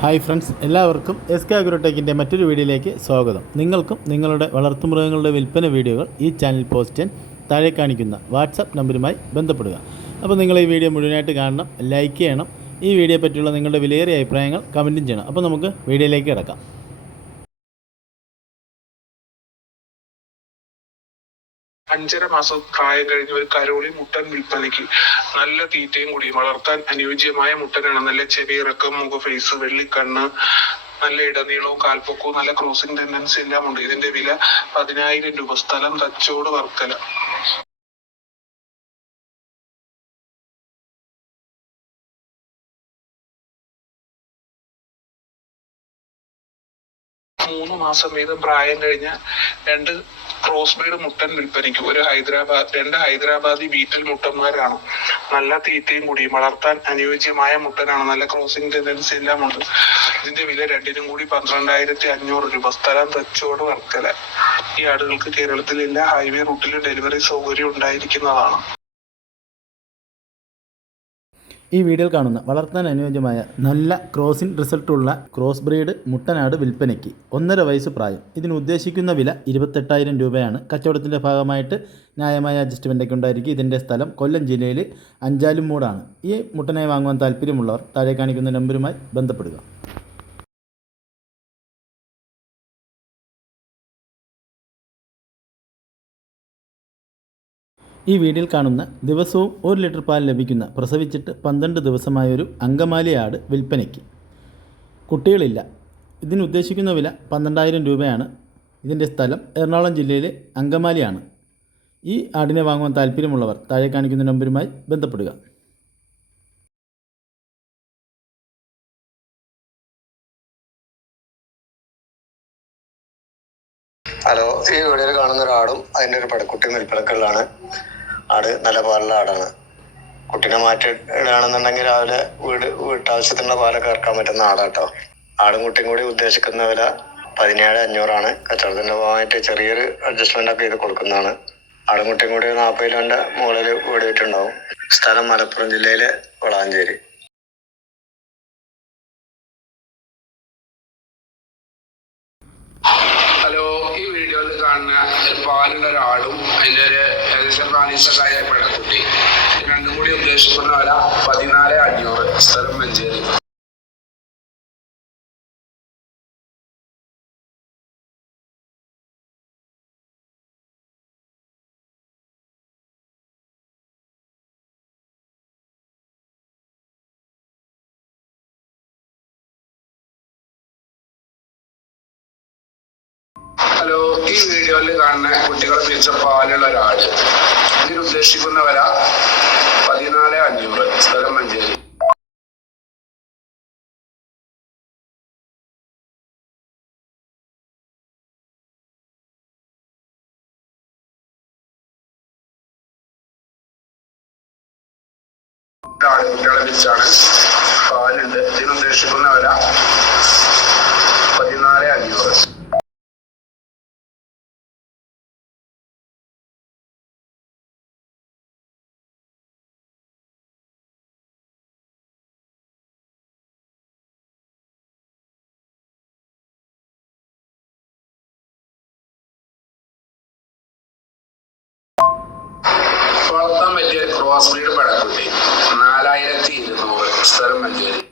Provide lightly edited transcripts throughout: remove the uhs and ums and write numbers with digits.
Hi friends, എല്ലാവർക്കും S K അഗ്രോടെക്കിൻ്റെ മറ്റൊരു വീഡിയോയിലേക്ക് സ്വാഗതം. നിങ്ങൾക്കും നിങ്ങളുടെ വളർത്തുമൃഗങ്ങളുടെ വിൽപ്പന വീഡിയോകൾ ഈ ചാനൽ പോസ്റ്റ് ചെയ്യാൻ താഴെ കാണിക്കുന്ന വാട്സപ്പ് നമ്പറുമായി ബന്ധപ്പെടുക. അപ്പോൾ നിങ്ങൾ ഈ വീഡിയോ മുഴുവനായിട്ട് കാണണം, ലൈക്ക് ചെയ്യണം. ഈ വീഡിയോയെ പറ്റിയുള്ള നിങ്ങളുടെ വിലയേറിയ അഭിപ്രായങ്ങൾ കമൻറ്റും ചെയ്യണം. അപ്പോൾ നമുക്ക് വീഡിയോയിലേക്ക് കിടക്കാം. 5.5 മാസം പ്രായം കഴിഞ്ഞ ഒരു കരോളി മുട്ടൻ വിൽപ്പനയ്ക്ക്. നല്ല തീറ്റയും കൂടി വളർത്താൻ അനുയോജ്യമായ മുട്ടനാണ്. നല്ല ചെവിയിറക്കം, മുഖഫേസ്, വെള്ളിക്കണ്ണ്, നല്ല ഇടനീളവും കാൽപ്പൊക്കവും നല്ല ക്രോസിംഗ് ടെൻഡൻസി എല്ലാം ഉണ്ട്. ഇതിന്റെ വില 10,000 രൂപ. സ്ഥലം തച്ചോട്, വർക്കല. മൂന്ന് മാസം വീതം പ്രായം കഴിഞ്ഞ 2 ക്രോസ് ബ്രീഡ് മുട്ടൻ വിൽപ്പനയ്ക്ക്. രണ്ട് ഹൈദരാബാദി ബീറ്റൽ മുട്ടന്മാരാണ്. നല്ല തീറ്റയും കൂടിയും വളർത്താൻ അനുയോജ്യമായ മുട്ടനാണ്. നല്ല ക്രോസിംഗ് ടെൻഡൻസി എല്ലാം ഉണ്ട്. ഇതിന്റെ വില രണ്ടിനും കൂടി 12,500 രൂപ. സ്ഥലം തച്ചോട്, വർക്കല. ഈ ആടുകൾക്ക് കേരളത്തിൽ എല്ലാ ഹൈവേ റൂട്ടിലും ഡെലിവറി സൗകര്യം ഉണ്ടായിരിക്കുന്നതാണ്. ഈ വീഡിയോയിൽ കാണുന്ന വളർത്താൻ അനുയോജ്യമായ നല്ല ക്രോസിംഗ് റിസൾട്ടുള്ള ക്രോസ് ബ്രീഡ് മുട്ടനാട് വിൽപ്പനയ്ക്ക്. 1.5 വയസ്സ് പ്രായം. ഇതിന് ഉദ്ദേശിക്കുന്ന വില 28,000 രൂപയാണ്. കച്ചവടത്തിൻ്റെ ഭാഗമായിട്ട് ന്യായമായ അഡ്ജസ്റ്റ്മെൻ്റൊക്കെ ഉണ്ടായിരിക്കും. ഇതിൻ്റെ സ്ഥലം കൊല്ലം ജില്ലയിൽ അഞ്ചാലുംമൂടാണ്. ഈ മുട്ടനെ വാങ്ങുവാൻ താല്പര്യമുള്ളവർ താഴെ കാണിക്കുന്ന നമ്പറുമായി ബന്ധപ്പെടുക. ഈ വീഡിയോയിൽ കാണുന്ന ദിവസവും 1 ലിറ്റർ പാൽ ലഭിക്കുന്ന പ്രസവിച്ചിട്ട് 12 ദിവസമായൊരു അങ്കമാലി ആട് വിൽപ്പനയ്ക്ക്. കുട്ടികളില്ല. ഇതിന് ഉദ്ദേശിക്കുന്ന വില 12,000 രൂപയാണ്. ഇതിൻ്റെ സ്ഥലം എറണാകുളം ജില്ലയിലെ അങ്കമാലിയാണ്. ഈ ആടിനെ വാങ്ങുവാൻ താല്പര്യമുള്ളവർ താഴെ കാണിക്കുന്ന നമ്പറുമായി ബന്ധപ്പെടുക. ഹലോ, ഈ വീഡിയോയിൽ കാണുന്ന ഒരാടും അതിൻ്റെ ഒരു പടക്കുട്ടി വിൽപ്പനക്കുള്ളതാണ്. ആട് നല്ല പാലുള്ള ആടാണ്. കുട്ടീനെ മാറ്റി ഇടുകയാണെന്നുണ്ടെങ്കിൽ രാവിലെ വീട്ടാവശ്യത്തിനുള്ള പാലൊക്കെ ഇറക്കാൻ പറ്റുന്ന ആടാട്ടോ. ആടും കുട്ടിയും കൂടി ഉദ്ദേശിക്കുന്ന വില 17,500 കച്ചവടത്തിൻ്റെ ഭാഗമായിട്ട് ചെറിയൊരു അഡ്ജസ്റ്റ്മെൻ്റ് ഒക്കെ ചെയ്ത് കൊടുക്കുന്നതാണ്. ആടും കുട്ടിയും കൂടി 40 കിലോൻ്റെ മുകളിൽ വീട് വിറ്റുണ്ടാവും. സ്ഥലം മലപ്പുറം ജില്ലയിലെ വളാഞ്ചേരി. ഹലോ, ഈ വീഡിയോയിൽ കാണുന്ന ഒരു പാലുള്ള ഒരാടും അതിൻ്റെ ഒരു ഏകദേശം 4 ദിവസക്കായ പെടക്കുട്ടി. രണ്ടും കൂടി ഉദ്ദേശിക്കുന്ന വില 14,500. സ്ഥലം മഞ്ചേരി. ഹലോ, ഈ വീഡിയോയിൽ കാണുന്ന കുട്ടികളെ പിരിച്ച പാലുള്ള ഒരാട്. ഇതിന് ഉദ്ദേശിക്കുന്ന വില 14,500. സ്ഥലം മഞ്ചേരി. കുട്ടികളെ പിരിച്ചാണ്. പാലുണ്ട്. ഇതിന് ഉദ്ദേശിക്കുന്ന വില 14,500. വളർത്താൻ പറ്റിയ ക്രോസ് ബ്രീഡ് പടക്കുട്ടി. 4,200. സ്ഥലം മഞ്ചേരി.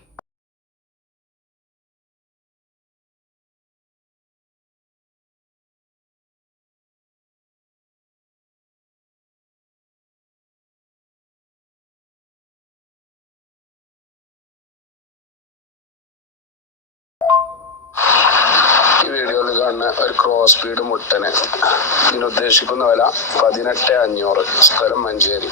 ഈ വീഡിയോയിൽ കാണുന്ന ഒരു ക്രോസ് ബ്രീഡ് മുട്ടന്. ഇതിന് ഉദ്ദേശിക്കുന്ന വില 18,500. സ്ഥലം മഞ്ചേരി.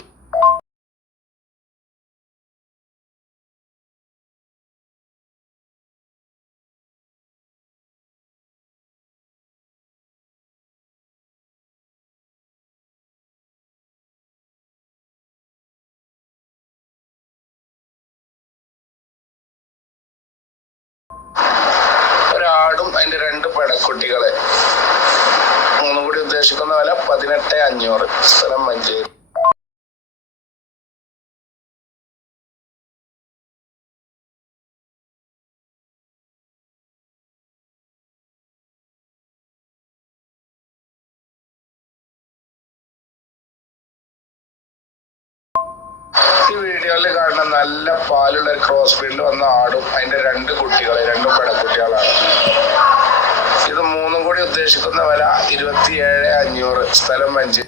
ഒരാടും അതിന്റെ 2 പെടക്കുട്ടികളെ. മൂന്നും കൂടി ഉദ്ദേശിക്കുന്ന വില 18,500. സ്ഥലം മഞ്ചേരി. ഈ വീഡിയോയിൽ കാണുന്ന നല്ല പാലുള്ള ഒരു ക്രോസ് ബ്രീഡിൽ വന്ന ആടും അതിന്റെ 2 കുട്ടികളെ, 2 പെടക്കുട്ടികളാണ്. ഇത് 3 കൂടി ഉദ്ദേശിക്കുന്ന വില 27,500. സ്ഥലം 5.